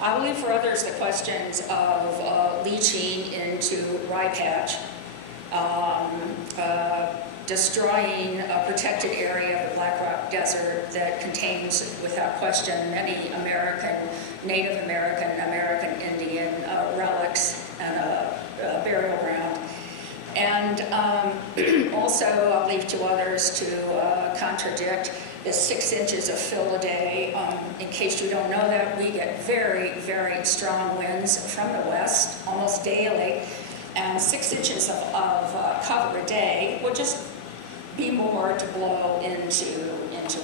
I will leave for others the questions of leaching into rye patch, destroying a protected area of the Black Rock Desert that contains, without question, many Native American Indian relics and a burial ground. And also, I'll leave to others to contradict the 6 inches of fill a day. In case you don't know that, we get very, very strong winds from the west almost daily. And 6 inches of cover a day would just be more to blow into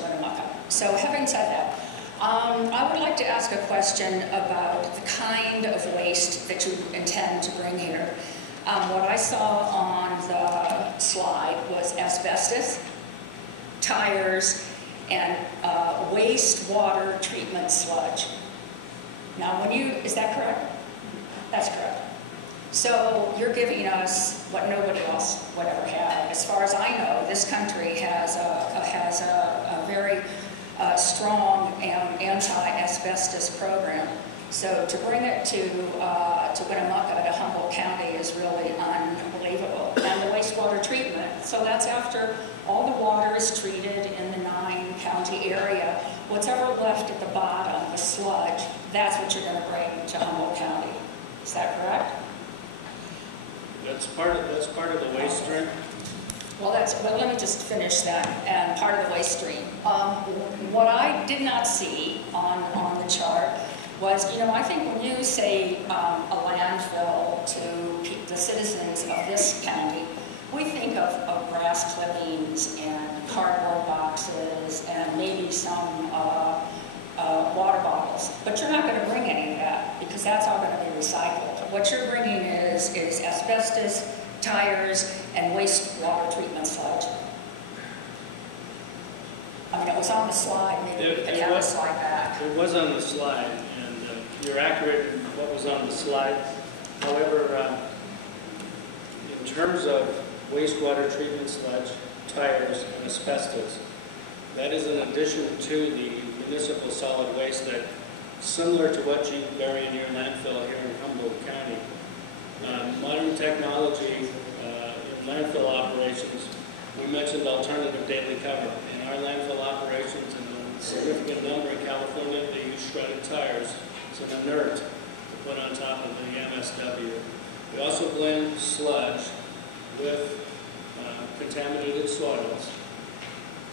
Winnemucca. So having said that, I would like to ask a question about the kind of waste that you intend to bring here. What I saw on the slide was asbestos, tires, and wastewater treatment sludge. Now, is that correct? That's correct. So you're giving us what nobody else would ever have. As far as I know, this country has a very strong anti-asbestos program. So to bring it to Winnemucca, to Humboldt County, is really unbelievable. And the wastewater treatment, so that's after all the water is treated in the 9-county area. What's ever left at the bottom, the sludge, that's what you're going to bring to Humboldt County. Is that correct? That's part of the waste stream. Well, let me just finish that. And part of the waste stream. What I did not see on the chart was, I think when you say a landfill to the citizens of this county, we think of grass clippings and cardboard boxes and maybe some water bottles. But you're not going to bring any of that because that's all going to be recycled. What you're bringing is asbestos, tires, and wastewater treatment sludge. I mean, it was on the slide. Maybe we could have the slide back. It was on the slide, and you're accurate in what was on the slide. However, in terms of wastewater treatment sludge, tires, and asbestos, that is in addition to the municipal solid waste that, similar to what you bury in your landfill here in Humboldt County. Modern technology in landfill operations, we mentioned alternative daily cover. In our landfill operations, and a significant number in California, they use shredded tires. It's an inert to put on top of the MSW. We also blend sludge with contaminated soils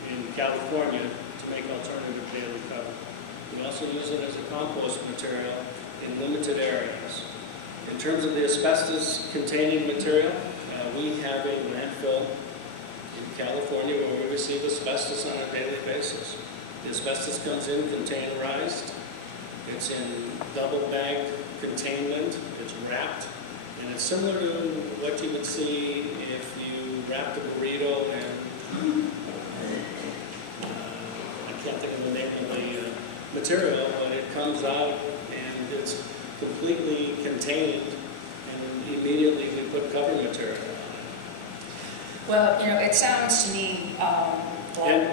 in California to make alternative daily cover. We also use it as a compost material in limited areas. In terms of the asbestos-containing material, we have a landfill in California where we receive asbestos on a daily basis. The asbestos comes in containerized. It's in double-bagged containment. It's wrapped. And it's similar to what you would see if you wrapped a burrito and I can't think of the name of the material, but it comes out and it's completely contained, and immediately we put cover material on it. Well, it sounds to me and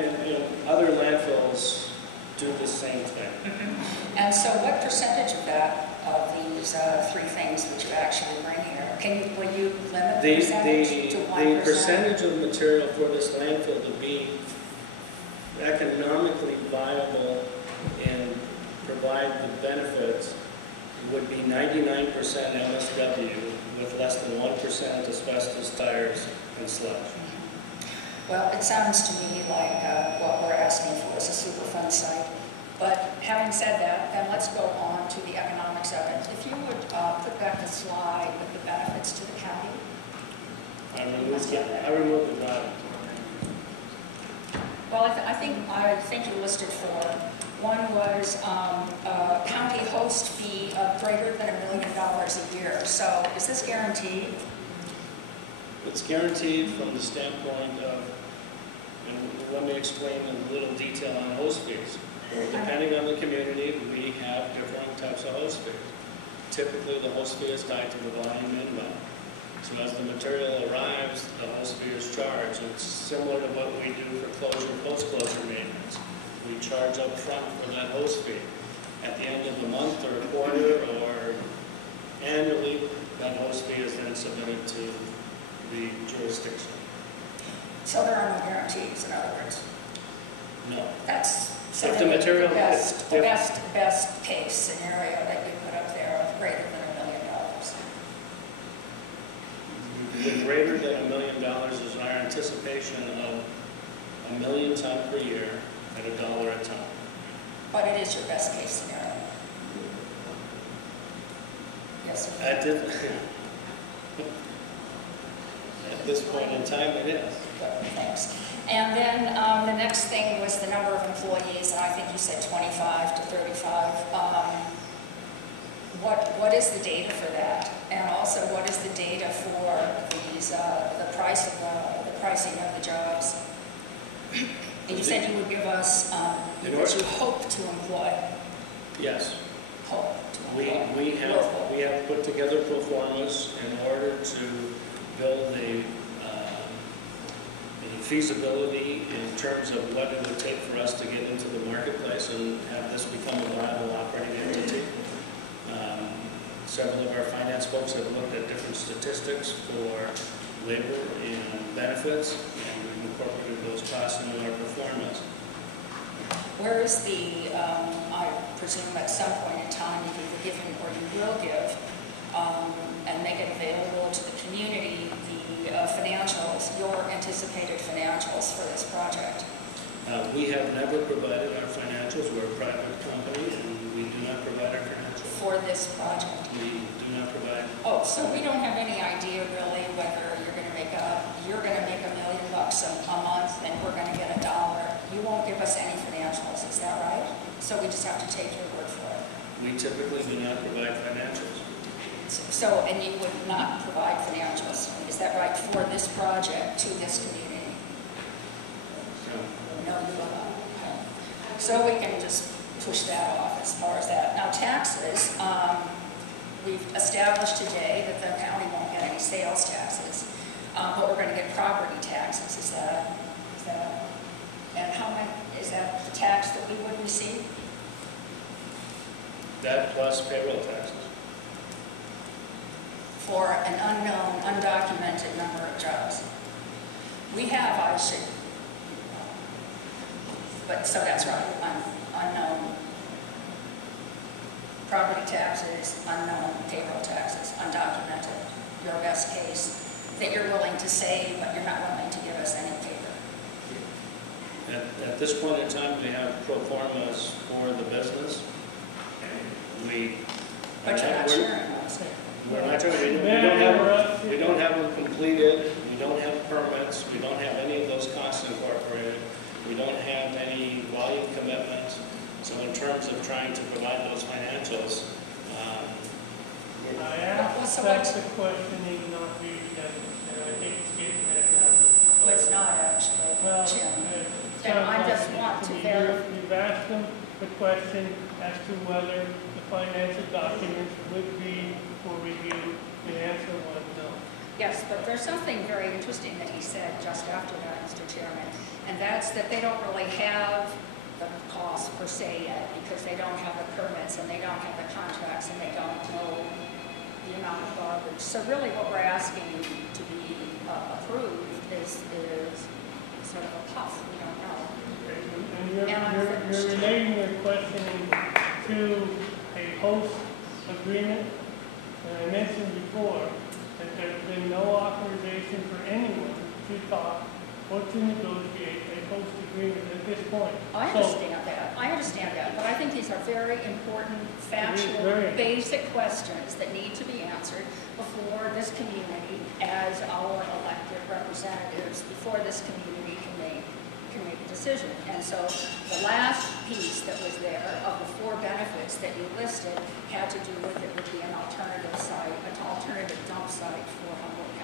other landfills do the same thing. Mm-hmm. And so what percentage of these 3 things that you actually bring here? Will you limit the percentage to 1%? The percentage of material for this landfill to be economically viable and provide the benefits would be 99% MSW with less than 1% asbestos, tires, and sludge. Well, it sounds to me like what we're asking for is a Superfund site. But having said that, then let's go on to the economics of it. If you would put back the slide with the benefits to the county. I removed the drawing. Well, I think you listed 4. One was a county host fee of greater than $1 million a year. So is this guaranteed? It's guaranteed from the standpoint of, and let me explain in a little detail on host fees. Depending on the community, we have different types of host fees. Typically, the host fee is tied to the volume inbound. So as the material arrives, the host fee is charged. It's similar to what we do for closure and post-closure maintenance. We charge up front for that host fee. At the end of the month or a quarter So If the material, the best case scenario that you put up there of greater than $1 million. the greater than $1 million is our anticipation of 1 million ton per year at $1 a ton. But it is your best case scenario. Yes, sir. At this point in time, it is. Good, thanks. And then the next thing was the number of employees, and I think you said 25 to 35. What is the data for that? And also, what is the data for these the pricing of the jobs? And you said you would give us what you hope to employ. Yes. Hope to employ. We have put together pro formas in order to build the feasibility in terms of what it would take for us to get into the marketplace and have this become a viable operating entity. Several of our finance folks have looked at different statistics for labor and benefits, and we've incorporated those costs into our pro formas. Where is the, I presume at some point in time you've either given or you will give, and make it available to the community, the financials, your anticipated financials for this project? We have never provided our financials. We're a private company, and we do not provide our financials. For this project? We do not provide. Oh, so we don't have any idea really whether you're going to make $1 million a month and we're going to get $1. You won't give us any financials, is that right? So we just have to take your word for it. We typically do not provide financials. So, and you would not provide financials, is that right, for this project to this community? No, you will not. Okay. So we can just push that off as far as that. Now taxes, we've established today that the county won't get any sales taxes, but we're going to get property taxes. Is that, and how much, is that the tax that we would receive? That plus payroll taxes. For an unknown, undocumented number of jobs. We have, I should, but so that's right, unknown property taxes, unknown payroll taxes, undocumented. Your best case that you're willing to say, but you're not willing to give us any paper. At this point in time, we have pro formas for the business. But you're not sharing those. We're not sharing. We don't have them completed. We don't have permits. We don't have any of those costs incorporated. We don't have any volume commitments. So in terms of trying to provide those financials, I asked that's the questioning, not the agenda, and I think it's getting there now. Well, it's not actually, Well, Jim. And I just want to verify. You've asked them the question as to whether the financial documents would be for review. The answer was no. Yes, but there's something very interesting that he said just after that, Mr. Chairman, and that's that they don't really have the cost per se yet because they don't have the permits and they don't have the contracts and they don't know the amount of garbage. So really what we're asking to be approved is sort of a puff. We don't know. And you're relating your questioning to a host agreement. And I mentioned before that there's been no authorization for anyone to talk or to negotiate a host agreement at this point. I understand that, but I think these are very important, factual, basic questions that need to be answered before this community, as our elected representatives, before this community can make a decision. And so the last piece that was there of the 4 benefits that you listed had to do with it would be an alternative site, an alternative dump site for Humboldt